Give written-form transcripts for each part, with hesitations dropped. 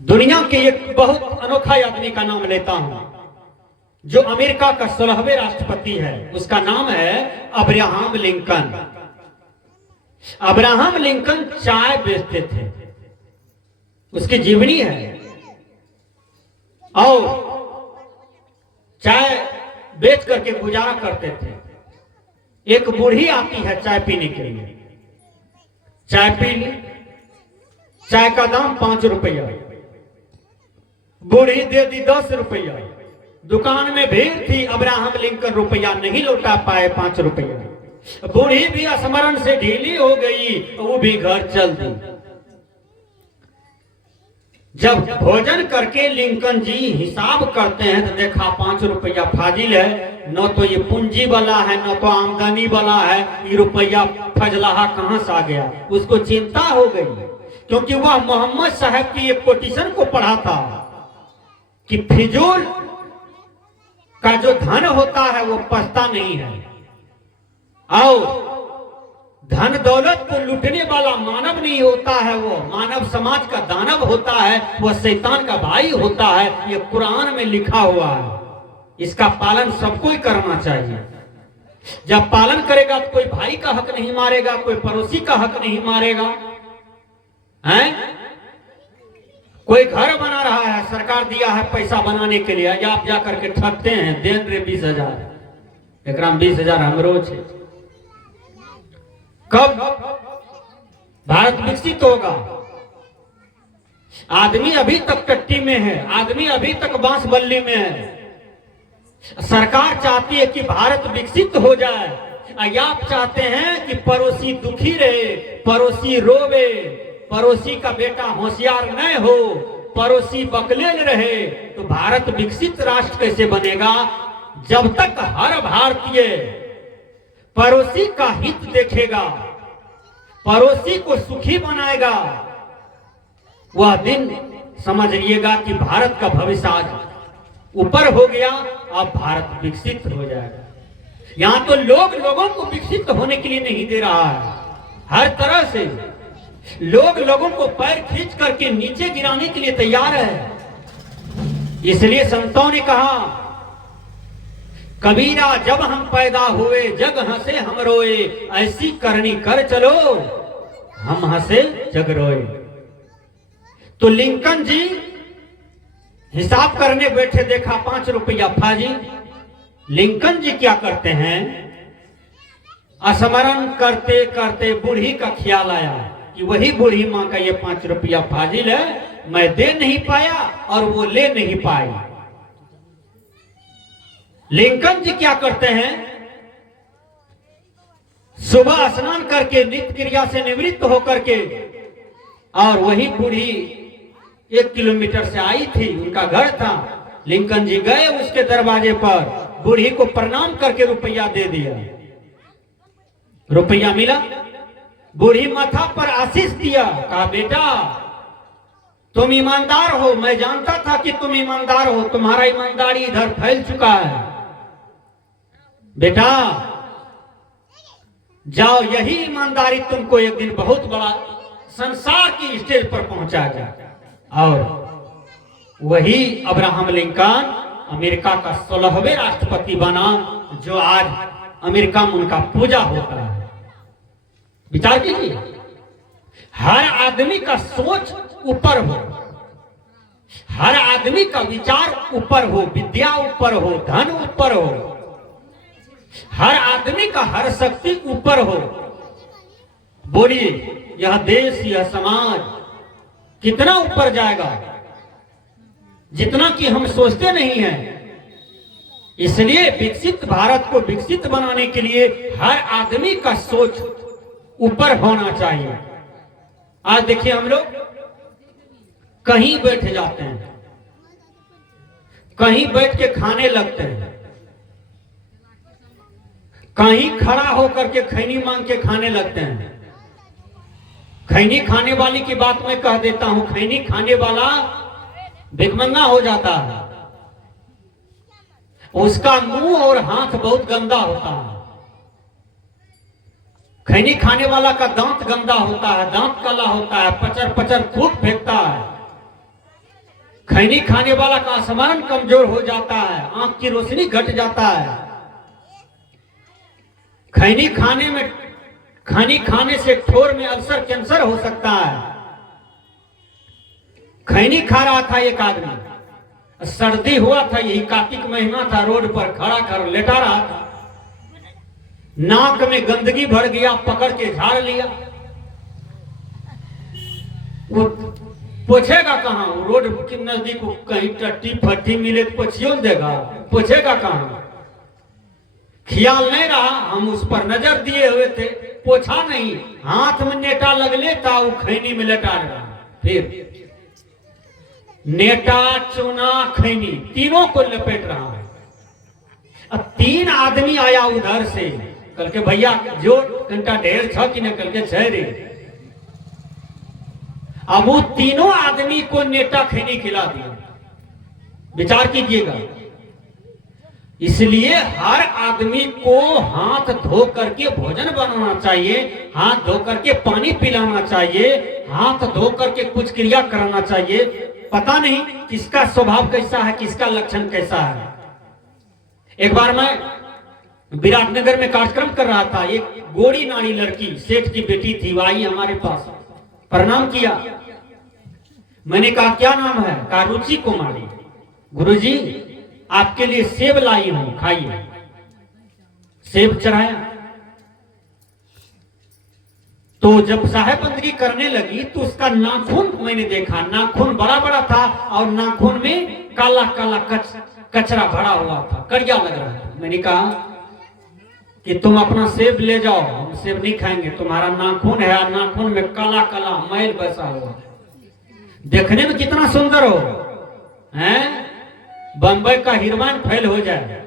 दुनिया के एक बहुत अनोखा आदमी का नाम लेता हूं, जो अमेरिका का 16वें राष्ट्रपति है। उसका नाम है अब्राहम लिंकन। अब्राहम लिंकन चाय बेचते थे, उसकी जीवनी है। और चाय बेच करके गुजारा करते थे। एक बूढ़ी आती है चाय पीने के लिए, चाय पी ली। चाय का दाम 5 रुपया, बूढ़ी दे दी 10 रुपया। दुकान में भीड़ थी, अब्राहम लिंकन रुपया नहीं लौटा पाए, 5 रुपया। बूढ़ी भी स्मरण से ढीली हो गई, वो भी घर चल दी। जब भोजन करके लिंकन जी हिसाब करते हैं तो देखा 5 रुपया फाजिल है, न तो ये पूंजी वाला है न तो आमदनी वाला है, ये रुपया फजलाहा कहां से आ गया। उसको चिंता हो गई, क्योंकि वह मोहम्मद साहब की एक कोटेशन को पढ़ा था कि फिजूल का जो धन होता है वो पछता नहीं है, और धन दौलत को लूटने वाला मानव नहीं होता है, वो मानव समाज का दानव होता है, वह शैतान का भाई होता है। ये कुरान में लिखा हुआ है। इसका पालन सबको ही करना चाहिए। जब पालन करेगा तो कोई भाई का हक नहीं मारेगा, कोई पड़ोसी का हक नहीं मारेगा। हैं? कोई घर बना रहा है, सरकार दिया है पैसा बनाने के लिए, आप जाकर के ठगते हैं, देन रे 20,000, एक 20,000 हमरो छे। कब भारत विकसित होगा? आदमी अभी तक टट्टी में है, आदमी अभी तक बांस बल्ली में है। सरकार चाहती है कि भारत विकसित हो जाए, आप चाहते हैं कि पड़ोसी दुखी रहे, पड़ोसी रोवे, पड़ोसी का बेटा होशियार न हो, पड़ोसी बकलेल रहे। तो भारत विकसित राष्ट्र कैसे बनेगा? जब तक हर भारतीय पड़ोसी का हित देखेगा, पड़ोसी को सुखी बनाएगा, वह दिन समझ लीजिएगा कि भारत का भविष्य आज ऊपर हो गया, अब भारत विकसित हो जाएगा। यहां तो लोगों को विकसित होने के लिए नहीं दे रहा है। हर तरह से लोगों को पैर खींच करके नीचे गिराने के लिए तैयार है। इसलिए संतों ने कहा, कबीरा जब हम पैदा हुए जग हंसे हम रोए, ऐसी करनी कर चलो हम हंसे जग रोए। तो लिंकन जी हिसाब करने बैठे, देखा 5 रुपया फाजिल। लिंकन जी क्या करते हैं, स्मरण करते करते बूढ़ी का ख्याल आया कि वही बूढ़ी मां का ये 5 रुपया फाजिल है, मैं दे नहीं पाया और वो ले नहीं पाई। लिंकन जी क्या करते हैं, सुबह स्नान करके नित्य क्रिया से निवृत्त होकर के, और वही बूढ़ी 1 किलोमीटर से आई थी, उनका घर था। लिंकन जी गए उसके दरवाजे पर, बूढ़ी को प्रणाम करके रुपया दे दिया। रुपया मिला, बूढ़ी माथा पर आशीष दिया, कहा बेटा तुम ईमानदार हो, मैं जानता था कि तुम ईमानदार हो, तुम्हारा ईमानदारी इधर फैल चुका है। बेटा जाओ, यही ईमानदारी तुमको एक दिन बहुत बड़ा संसार की स्टेज पर पहुंचा जाए। और वही अब्राहम लिंकन अमेरिका का 16वें राष्ट्रपति बना, जो आज अमेरिका में उनका पूजा होता है। विचार कीजिए, हर आदमी का सोच ऊपर हो, हर आदमी का विचार ऊपर हो, विद्या ऊपर हो, धन ऊपर हो, हर आदमी का हर शक्ति ऊपर हो। बोलिए यह देश, यह समाज कितना ऊपर जाएगा, जितना कि हम सोचते नहीं हैं। इसलिए विकसित भारत को विकसित बनाने के लिए हर आदमी का सोच ऊपर होना चाहिए। आज देखिए, हम लोग कहीं बैठ जाते हैं, कहीं बैठ के खाने लगते हैं, कहीं खड़ा होकर के खैनी मांग के खाने लगते हैं। खैनी खाने वाली की बात मैं कह देता हूं, खैनी खाने वाला भिखमंगा हो जाता है, उसका मुंह और हाथ बहुत गंदा होता है। खैनी खाने वाला का दांत गंदा होता है, दांत काला होता है, पचर पचर थूक फेंकता है। खैनी खाने वाला का स्मरण कमजोर हो जाता है, आंख की रोशनी घट जाता है। खैनी खाने से ठोर में अल्सर कैंसर हो सकता है। खैनी खा रहा था एक आदमी, सर्दी हुआ था, यही कार्तिक महीना था, रोड पर खड़ा कर लेटा रहा था, नाक में गंदगी भर गया, पकड़ के झाड़ लिया। वो पूछेगा कहां? रोड के नजदीक कहीं टट्टी फट्टी मिले तो पोछियो देगा, पूछेगा कहां? ख्याल नहीं रहा, हम उस पर नजर दिए हुए थे, पोछा नहीं, हाथ में नेटा लगले था, वो खैनी में लेटा रहा। फिर नेटा, चूना, खैनी तीनों को लपेट रहा है। अब 3 आदमी आया उधर से, कल के भैया जो घंटा ढेर छ कि न कल के छ रे। अब वो तीनों आदमी को नेटा खैनी खिला दिया। विचार कीजिएगा। इसलिए हर आदमी को हाथ धो करके भोजन बनाना चाहिए, हाथ धो करके पानी पिलाना चाहिए, हाथ धो करके कुछ क्रिया कराना चाहिए। पता नहीं किसका स्वभाव कैसा है, किसका लक्षण कैसा है। एक बार मैं विराटनगर में कार्यक्रम कर रहा था, एक गोरी नारी लड़की, सेठ की बेटी थी, वो आई हमारे पास, प्रणाम किया। मैंने कहा क्या नाम है? कहा रुचि कुमारी। गुरुजी आपके लिए सेब लाई हूं, खाइए। सेब चढ़ाया। तो जब साहेबंदगी करने लगी तो उसका नाखून मैंने देखा, नाखून बड़ा बड़ा था और नाखून में काला काला कचरा भरा हुआ था, कड़िया लग रहा था। मैंने कहा कि तुम अपना सेब ले जाओ, हम सेब नहीं खाएंगे, तुम्हारा नाखून है, नाखून में काला काला मैल बसा हुआ, देखने में कितना सुंदर हो, हैं? बंबई का हिरवान फैल हो जाए,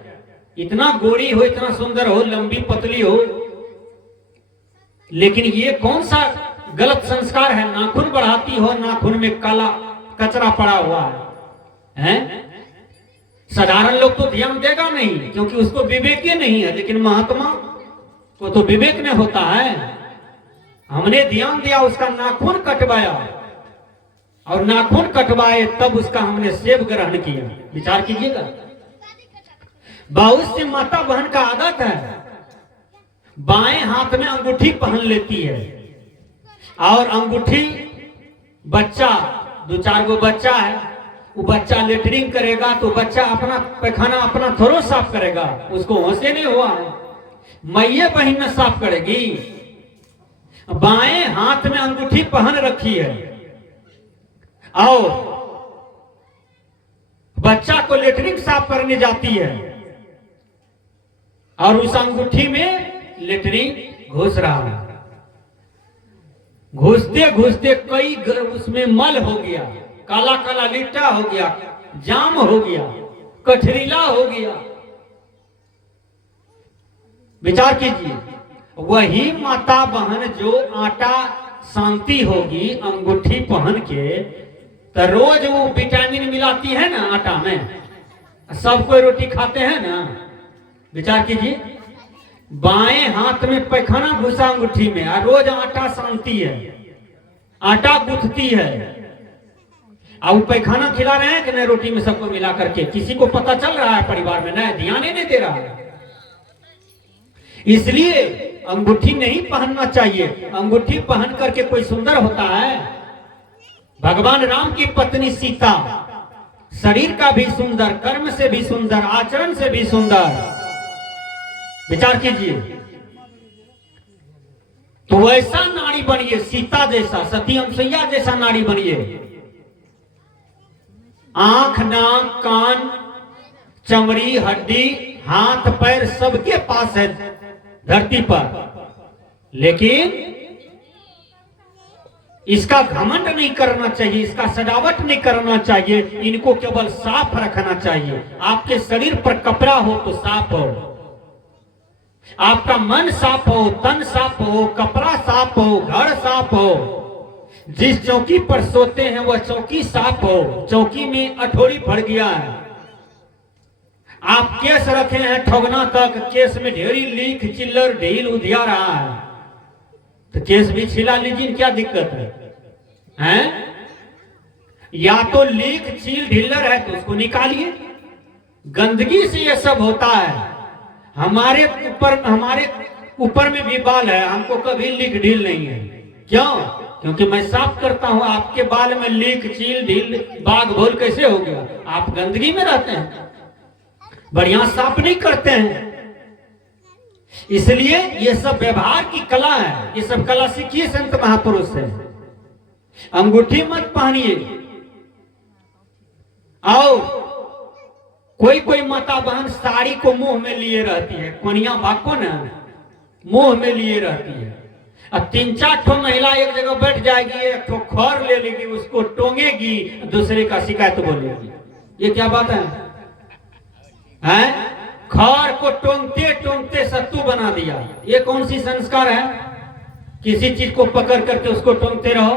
इतना गोरी हो, इतना सुंदर हो, लंबी पतली हो, लेकिन ये कौन सा गलत संस्कार है? नाखून बढ़ाती हो, नाखून में काला कचरा पड़ा हुआ है, हैं? साधारण लोग तो ध्यान देगा नहीं, क्योंकि उसको विवेक ही नहीं है, लेकिन महात्मा को तो विवेक में होता है। हमने ध्यान दिया, उसका नाखून कटवाया, और नाखून कटवाए तब उसका हमने सेब ग्रहण किया। विचार कीजिएगा। बहुत से माता बहन का आदत है, बाएं हाथ में अंगूठी पहन लेती है, और अंगूठी, बच्चा 2-4 गो बच्चा है, वो बच्चा लेटरिंग करेगा तो बच्चा अपना पैखाना अपना थोड़ा साफ करेगा, उसको होशे नहीं हुआ है, मैये बहन न साफ करेगी। बाएं हाथ में अंगूठी पहन रखी है, और बच्चा को लेटरिंग साफ करने जाती है, और उस अंगूठी में लेटरिंग घुस रहा है। घुसते घुसते कई उसमें मल हो गया, काला काला लिट्टा हो गया, जाम हो गया, कठरीला हो गया। विचार कीजिए, वही माता बहन जो आटा शांति होगी अंगूठी पहन के, तो रोज वो विटामिन मिलाती है ना आटा में, सब कोई रोटी खाते हैं ना। विचार कीजिए, बाएं हाथ में पैखाना घुसा अंगूठी में, और रोज आटा सानती है, आटा गूंथती है, और पैखाना खिला रहे हैं कि नहीं रोटी में सबको मिला करके? किसी को पता चल रहा है परिवार में? नहीं, ध्यान ही नहीं दे रहा है। इसलिए अंगूठी नहीं पहनना चाहिए। अंगूठी पहन करके कोई सुंदर होता है? भगवान राम की पत्नी सीता शरीर का भी सुंदर, कर्म से भी सुंदर, आचरण से भी सुंदर। विचार कीजिए, तो वैसा नारी बनिए, सीता जैसा, सती अनसुईया जैसा नारी बनिए। आंख, नाक, कान, चमड़ी, हड्डी, हाथ पैर सबके पास है धरती पर, लेकिन इसका घमंड नहीं करना चाहिए, इसका सजावट नहीं करना चाहिए, इनको केवल साफ रखना चाहिए। आपके शरीर पर कपड़ा हो तो साफ हो, आपका मन साफ हो, तन साफ हो, कपड़ा साफ हो, घर साफ हो, जिस चौकी पर सोते हैं वह चौकी साफ हो, चौकी में अठोरी भर गया है, आप केस रखे हैं ठगना तक, केस में ढेरी लीख चिल्लर ढील उधिया रहा है, तो केस भी छिला लीजिए, क्या दिक्कत है? हैं? या तो लीक चील ढिल्लर है तो उसको निकालिए। गंदगी से ये सब होता है। हमारे ऊपर में भी बाल है, हमको कभी लीक ढील नहीं है। क्यों? क्योंकि मैं साफ करता हूं। आपके बाल में लीक चील ढील बाग भोल कैसे हो गया? आप गंदगी में रहते हैं, बढ़िया साफ नहीं करते हैं। इसलिए ये सब व्यवहार की कला है। ये सब कला सीखिए संत महापुरुष से। अंगूठी मत पहनिए। और कोई माता बहन साड़ी को मुंह में लिए रहती है, कोनिया भाग ना मुंह में लिए रहती है। अब 3-4 ठो महिला एक जगह बैठ जाएगी, एक ठो खर ले लेगी, उसको टोंगेगी, दूसरे का शिकायत बोलेगी। ये क्या बात है? खर को टोंगते टोंगते सत्तू बना दिया। ये कौन सी संस्कार है? किसी चीज को पकड़ करके उसको टोंगते रहो,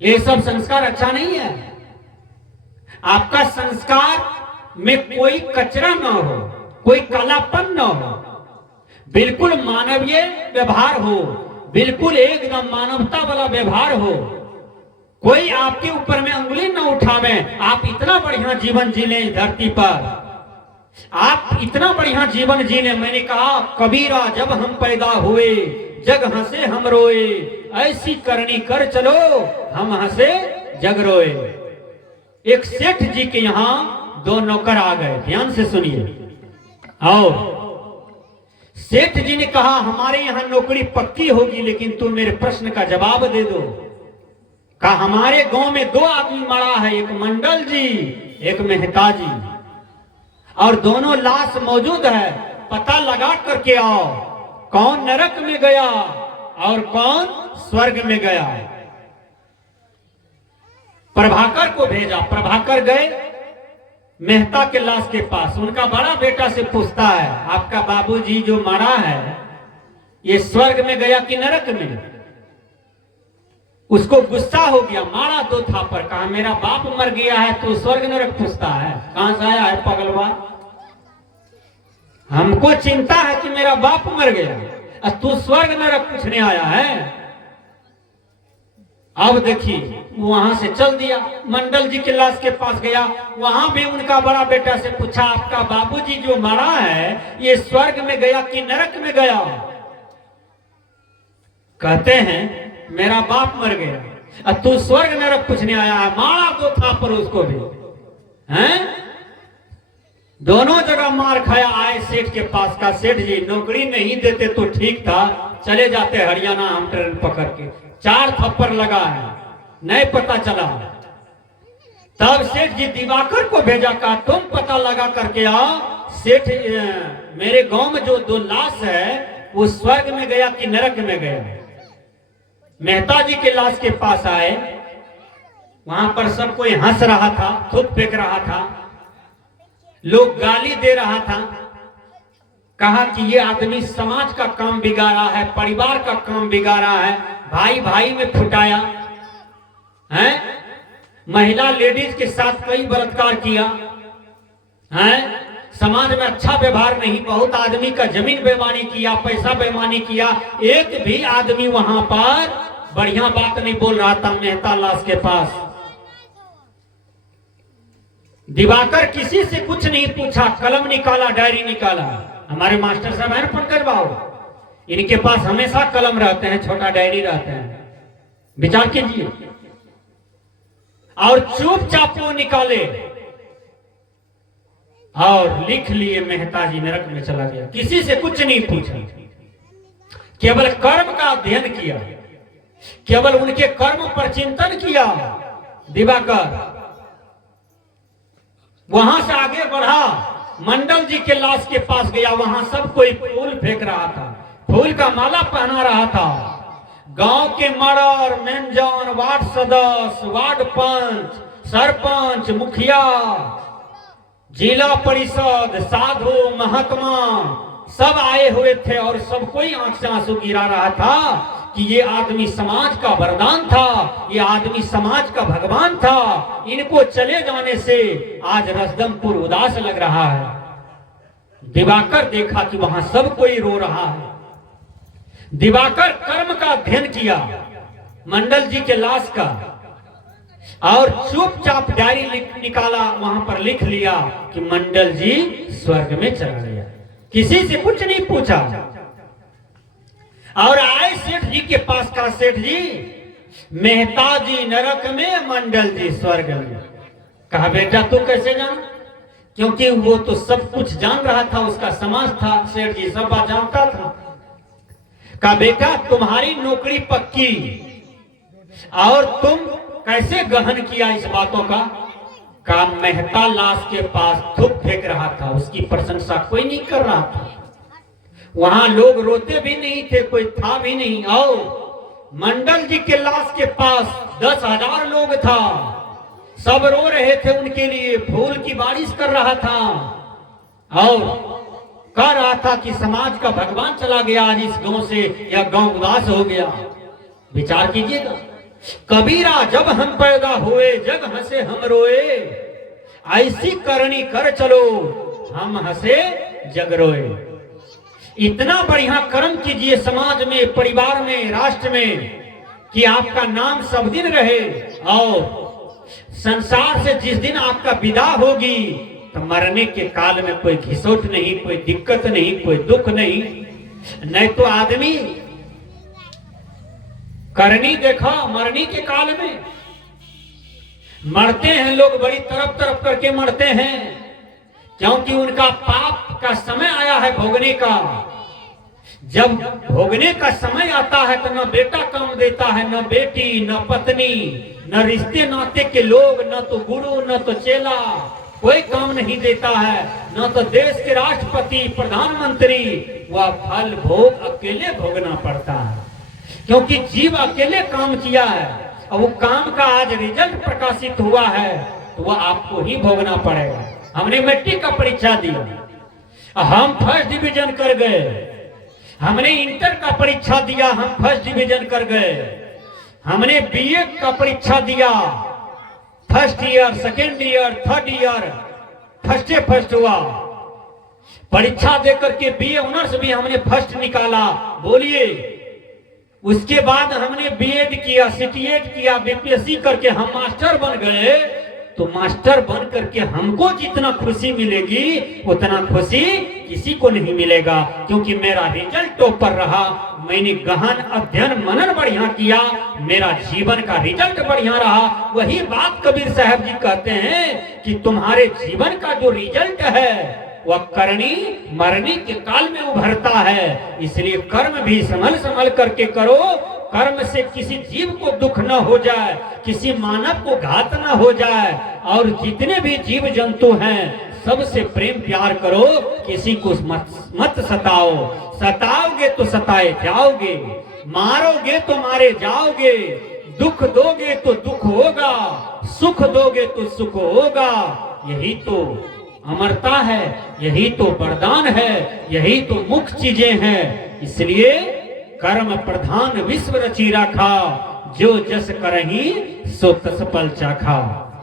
ये सब संस्कार अच्छा नहीं है। आपका संस्कार में कोई कचरा ना हो, कोई कालापन ना हो, बिल्कुल मानवीय व्यवहार हो, बिल्कुल एकदम मानवता वाला व्यवहार हो। कोई आपके ऊपर में अंगुली न उठावे। आप इतना बढ़िया जीवन जी लें धरती पर, आप इतना बढ़िया जीवन जी लें। मैंने कहा कबीरा जब हम पैदा हुए जग हंसे हम रोए, ऐसी करनी कर चलो हम हंसे जग रोए। एक सेठ जी के यहां 2 नौकर आ गए, ध्यान से सुनिए। और सेठ जी ने कहा हमारे यहां नौकरी पक्की होगी, लेकिन तुम मेरे प्रश्न का जवाब दे दो। कहा हमारे गांव में 2 आदमी मरा है, एक मंडल जी एक मेहता जी, और दोनों लाश मौजूद है। पता लगा करके आओ कौन नरक में गया और कौन स्वर्ग में गया। प्रभाकर को भेजा। प्रभाकर गए मेहता के लाश के पास। उनका बड़ा बेटा से पूछता है आपका बाबूजी जो मरा है ये स्वर्ग में गया कि नरक में? उसको गुस्सा हो गया, मारा 2 थापड़। कहा मेरा बाप मर गया है तो स्वर्ग नरक पूछता है? कहां से आया है पगलवा? हमको चिंता है कि मेरा बाप मर गया, तू स्वर्ग नरक पूछने आया है। अब देखिए वहां से चल दिया, मंडल जी के लाश के पास गया। वहां भी उनका बड़ा बेटा से पूछा आपका बाबूजी जो मरा है ये स्वर्ग में गया कि नरक में गया? कहते हैं मेरा बाप मर गया, तू स्वर्ग नरक पूछने आया है। मारा 2 थापड़ उसको भी। हैं? दोनों जगह मार खाया। आए सेठ के पास का, सेठ जी नौकरी नहीं देते तो ठीक था, चले जाते हरियाणा हम ट्रेन पकड़ के। 4 थप्पड़ लगा है, नहीं पता चला। तब सेठ जी दिवाकर को भेजा, कहा तुम पता लगा करके आओ सेठ मेरे गांव में जो 2 लाश है वो स्वर्ग में गया कि नरक में गया। मेहता जी के लाश के पास आए। वहां पर सब कोई हंस रहा था, थूक फेंक रहा था, लोग गाली दे रहा था। कहा कि ये आदमी समाज का काम बिगाड़ा है, परिवार का काम बिगाड़ा है, भाई भाई में फुटाया है, महिला लेडीज के साथ कई बलात्कार किया है, समाज में अच्छा व्यवहार नहीं, बहुत आदमी का जमीन बेईमानी किया, पैसा बेईमानी किया। एक भी आदमी वहां पर बढ़िया बात नहीं बोल रहा था। मेहता लाश के पास दिवाकर किसी से कुछ नहीं पूछा, कलम निकाला, डायरी निकाला। हमारे मास्टर साहब है पंकज बाबू, इनके पास हमेशा कलम रहते हैं, छोटा डायरी रहते हैं, विचार कीजिए। और चुपचाप वो निकाले और लिख लिए मेहता जी नरक में चला गया। किसी से कुछ नहीं पूछा, केवल कर्म का अध्ययन किया, केवल उनके कर्म पर चिंतन किया। दिवाकर वहां से आगे बढ़ा, मंडल जी के लाश के पास गया। वहां सब कोई फूल फेंक रहा था, फूल का माला पहना रहा था। गांव के मर्र, मेंजन, वार्ड सदस्य, वार्ड पंच, सरपंच, मुखिया, जिला परिषद, साधु, महात्मा सब आए हुए थे और सब कोई आंख से आंसू गिरा रहा था कि ये आदमी समाज का वरदान था, ये आदमी समाज का भगवान था। इनको चले जाने से आज रसदमपुर उदास लग रहा है। दिवाकर देखा कि वहां सब कोई रो रहा है। दिवाकर कर्म का अध्ययन किया, मंडल जी के लाश का, और चुपचाप डायरी निकाला, वहां पर लिख लिया कि मंडल जी स्वर्ग में चला गया, किसी से कुछ नहीं पूछा। और आए सेठ जी के पास, का सेठ जी मेहता जी नरक में, मंडल जी स्वर्ग में। कहा बेटा तू कैसे जान? क्योंकि वो तो सब कुछ जान रहा था, उसका समाज था, सेठ जी सब बात जानता था। कहा बेटा तुम्हारी नौकरी पक्की, और तुम कैसे गहन किया इस बातों का मेहता लाश के पास थूक फेंक रहा था, उसकी प्रशंसा कोई नहीं कर रहा था, वहां लोग रोते भी नहीं थे, कोई था भी नहीं। और मंडल जी के लाश के पास 10,000 लोग था, सब रो रहे थे उनके लिए, फूल की बारिश कर रहा था और कह रहा था कि समाज का भगवान चला गया आज इस गांव से, यह गांव उदास हो गया। विचार कीजिएगा, कबीरा जब हम पैदा हुए जग हंसे हम रोए, ऐसी करनी कर चलो हम हंसे जग रोए। इतना बढ़िया कर्म कीजिए समाज में, परिवार में, राष्ट्र में, कि आपका नाम सब दिन रहे, और संसार से जिस दिन आपका विदा होगी तो मरने के काल में कोई घिसोट नहीं, कोई दिक्कत नहीं, कोई दुख नहीं। नहीं तो आदमी करनी देखा, मरने के काल में मरते हैं लोग, बड़ी तरफ तरफ करके मरते हैं, क्योंकि उनका पाप का समय आया है भोगने का। जब भोगने का समय आता है तो न बेटा काम देता है, न बेटी, न पत्नी, न रिश्ते नाते के लोग, न तो गुरु, न तो चेला, कोई काम नहीं देता है, न तो देश के राष्ट्रपति, प्रधानमंत्री। वह फल भोग अकेले भोगना पड़ता है, क्योंकि जीव अकेले काम किया है, और वो काम का आज रिजल्ट प्रकाशित हुआ है तो वह आपको ही भोगना पड़ेगा। हमने मैट्रिक का परीक्षा दिया, हम फर्स्ट डिवीजन कर गए। हमने इंटर का परीक्षा दिया, हम फर्स्ट डिवीजन कर गए। हमने बीए का परीक्षा दिया, first year, second year, third year, first हुआ। परीक्षा देकर के बीए ऑनर्स भी हमने फर्स्ट निकाला, बोलिए। उसके बाद हमने बीएड किया, सीटीएट किया, बीपीएससी करके हम मास्टर बन गए। तो मास्टर बन करके हमको जितना खुशी मिलेगी उतना खुशी किसी को नहीं मिलेगा, क्योंकि मेरा रिजल्ट टॉपर रहा, मैंने गहन अध्ययन मनन बढ़िया किया, मेरा जीवन का रिजल्ट बढ़िया रहा। वही बात कबीर साहब जी कहते हैं कि तुम्हारे जीवन का जो रिजल्ट है वह करनी मरने के काल में उभरता है। इसलिए कर्म भी संभल संभल करके करो, कर्म से किसी जीव को दुख न हो जाए, किसी मानव को घात न हो जाए। और जितने भी जीव जंतु हैं सबसे प्रेम प्यार करो, किसी को मत सताओ। सताओगे तो सताए जाओगे, मारोगे तो मारे जाओगे, दुख दोगे तो दुख होगा, सुख दोगे तो सुख होगा। यही तो अमरता है, यही तो वरदान है, यही तो मुख्य चीजें हैं। इसलिए कर्म प्रधान विश्व रची रखा, जो जस करही सो तस पल चाखा।